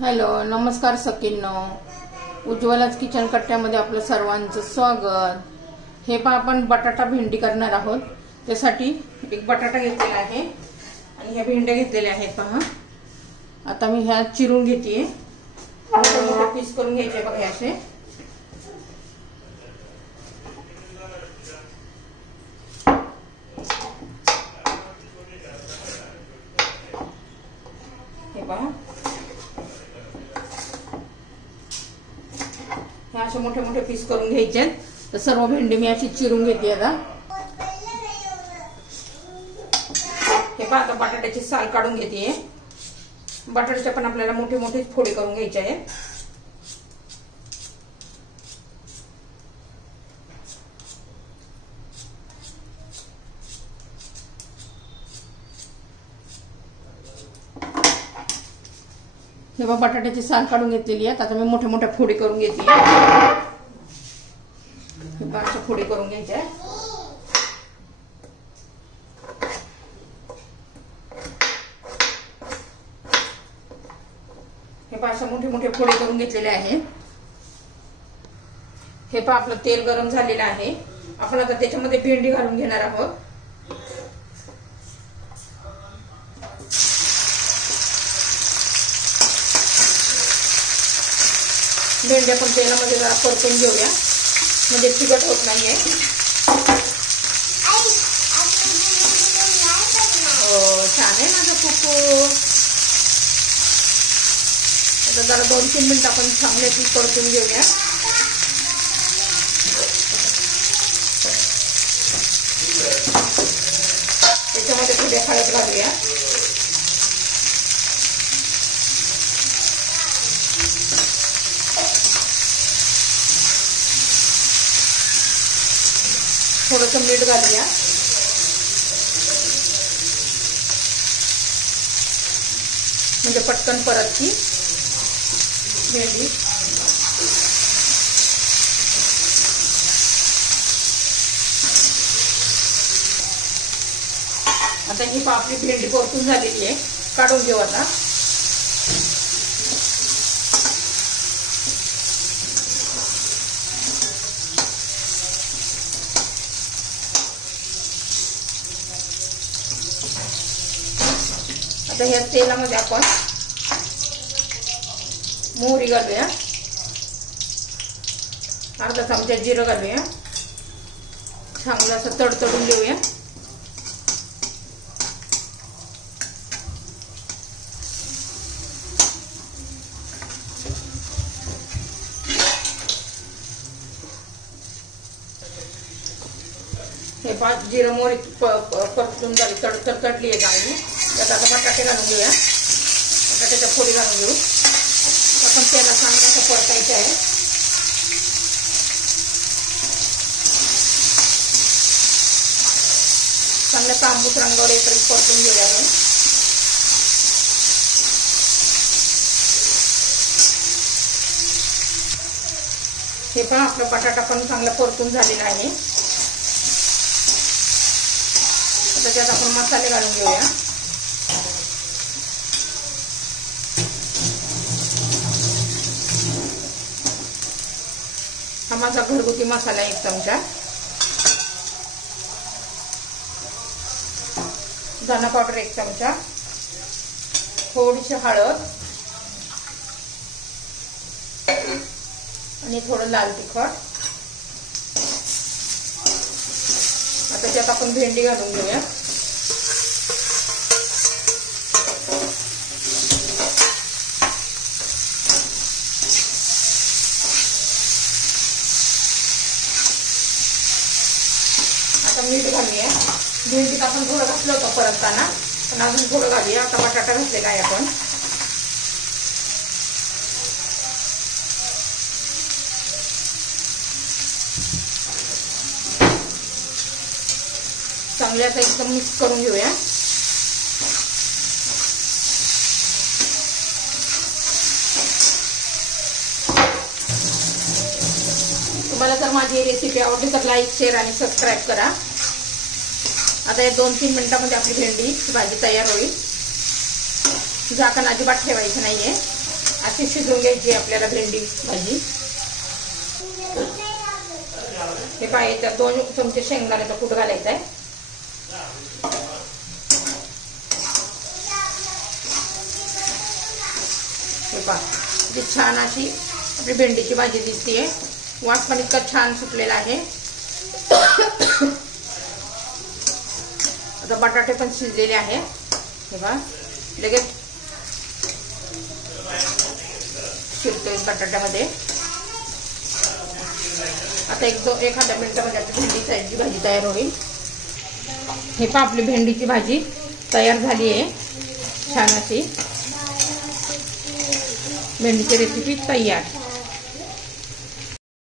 Hello, नमस्कार सखींनो. उज्ज्वलाच kitchen कट्ट्यामध्ये आपलं सर्वांचं स्वागत. हे पहा, आपण बटाटा भेंडी करणार आहोत. त्यासाठी एक बटाटा घेतलेला आहे आणि ह्या भेंड्या घेतलेल्या आहेत. पहा, आता मी ह्या चिरून घेते. मोठे पीस करून घ्यायचे बघा असे. हे पहा, हे असे मोठे मोठे पीस करून घ्यायचे. तर सर्व भेंडी मी अशी चिरून घेते. आता हे पहा, आता बटाट्याची साल काढून घेते. बटाट्याच्या पण आपल्याला मोठे मोठे फोडी करून घ्यायचे आहे. हे बघा, बटाट्याची साल काढून घेतलेली आहे. आता मी मोठ्या मोठ्या फोडी करून घेते. अशा फोडी करून घ्यायच्या. हे पहा, अशा मोठे मोठे फोडी करून घेतलेले आहे. हे पहा, आपलं तेल गरम झालेलं आहे. आपण आता त्याच्यामध्ये भेंडी घालून घेणार आहोत. भेंड्या पण तेलामध्ये जरा परतून घेऊया, म्हणजे चिकट होत नाहीये. छान आहे माझं कुकू. आता जरा 2-3 मिनिट आपण चांगले पीस परतून घेऊया. त्याच्यामध्ये थोडे हळद घालूया. थोडंसं मीठ घालूया. म्हणजे पटकन परतती भेंडी. आता ही आपली भेंडी परतून झालेली आहे. काढून घेऊ आता. आता ह्या तेलामध्ये आपण मोहरी घालूया. अर्धा चमचा जिरं घालूया. चांगलं असं तडतडून घेऊया. हे 5 जिरं मोहरी परतून झाली, तडतडली आहे चांगली. त्यात आता बटाटे घालून घेऊया. बटाट्याच्या फोडी घालून घेऊ. आपण त्याला चांगलं असं परतायचं आहे. चांगल्या तांबूस रंगावर येपर्यंत परतून घेऊया आपण. हे पण आपला बटाटा पण चांगला परतून झालेला आहे. आता त्यात आपण मसाले घालून घेऊया. हा माझा घरगुती मसाला 1 चमचा. धना पावडर 1 चमचा. थोडीशी हळद आणि थोडं लाल तिखट. आता त्यात आपण भेंडी घालून घेऊया. मीठ घालूया. भेंडीत आपण थोडं घातलं होतं परतताना, पण अजून थोडं घालूया. आता बटाटा घातलेला आहे आपण. चांगले आता एकदम मिक्स करून घेऊया. तुम्हाला जर माझी रेसिपी आवडली तर लाईक, शेअर आणि सबस्क्राईब करा. आता या 2-3 मिनिटांमध्ये आपली भेंडी भाजी तयार होईल. झाकण अजिबात ठेवायचं नाहीये. अशी शिजवून घ्यायची आपल्याला भेंडी भाजी। हे पहा, याच्यात 2 चमचे शेंगदाण्याचा कूट घालायचा आहे। हे पहा, जी छान अशी आपली भेंडीची भाजी दिसतीये, वास पण इतका छान सुटलेला आहे। आता बटाटे पण शिजलेले आहे। हे पहा, लगेच शिजतोय बटाट्यामध्ये। आता एखाद्या मिनिटामध्ये आपली भेंडीची भाजी तयार होईल। हे पहा, आपली भेंडीची भाजी तयार झाली आहे छान अशी। भेंडीची रेसिपी तयार।